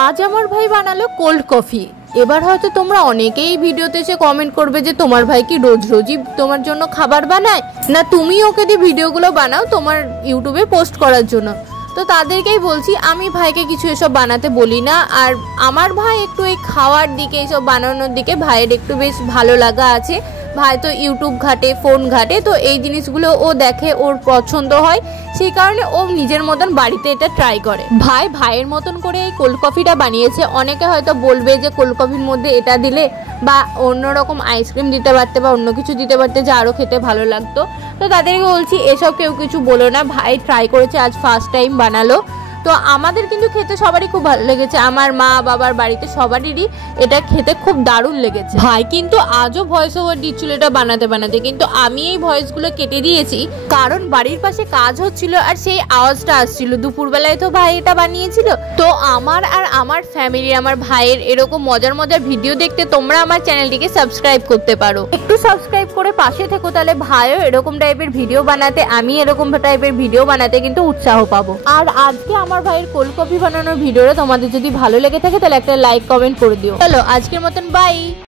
আজ আমার ভাই বানালো কোল্ড কফি। এবার হয়তো তোমরা অনেকেই ভিডিওতে এসে কমেন্ট করবে যে তোমার ভাই কি রোজ রোজই তোমার জন্য খাবার বানায়, না তুমি ওকে দিয়ে ভিডিওগুলো বানাও তোমার ইউটিউবে পোস্ট করার জন্য। তো তাদেরকেই বলছি, আমি ভাইকে কিছু এসব বানাতে বলি না। আর আমার ভাই একটু এই খাওয়ার দিকে, এইসব বানানোর দিকে ভাইয়ের একটু বেশ ভালো লাগা আছে। ভাই তো ইউটিউব ঘাটে, ফোন ঘাটে, তো এই জিনিসগুলো ও দেখে, ওর পছন্দ হয়, সেই কারণে ও নিজের মতন বাড়িতে এটা ট্রাই করে। ভাইয়ের মতন করে এই কোল্ড কফিটা বানিয়েছে। অনেকে হয়তো বলবে যে কোল্ড কফির মধ্যে এটা দিলে বা অন্যরকম আইসক্রিম দিতে পারতে বা অন্য কিছু দিতে পারতে যে আরও খেতে ভালো লাগতো। তো তাদেরকে বলছি এসব কেউ কিছু বলো না, ভাই ট্রাই করেছে, আজ ফার্স্ট টাইম বানালো। তো আমাদের কিন্তু খেতে সবারই খুব ভালো লেগেছে, আমার মা বাবার বাড়িতে সবারই এটা খেতে খুব দারুণ লেগেছে। ভাই কিন্তু আজও ভয়েস ওভার দিচ্ছিল এটা বানাতে বানাতে, কিন্তু আমি এই ভয়েসগুলো কেটে দিয়েছি কারণ বাড়ির পাশে কাজ হচ্ছিল আর সেই আওয়াজটা আসছিল। দুপুরবেলায় তো ভাই এটা বানিয়েছিল। তো আমার আর আমার ফ্যামিলির, আমার ভাইয়ের এরকম মজার মজার ভিডিও দেখতে তোমরা আমার চ্যানেলটিকে সাবস্ক্রাইব করতে পারো। একটু সাবস্ক্রাইব করে পাশে থেকো, তাহলে ভাইও এরকম টাইপের ভিডিও বানাতে, আমি এরকম টাইপের ভিডিও বানাতে কিন্তু উৎসাহ পাবো। আর আজকে আমার ভাইয়ের কোল্ড কফি বানানোর ভিডিওটা তোমাদের যদি ভালো লেগে থাকে তাহলে একটা লাইক কমেন্ট করে দিও। চলো আজকের মতন বাই।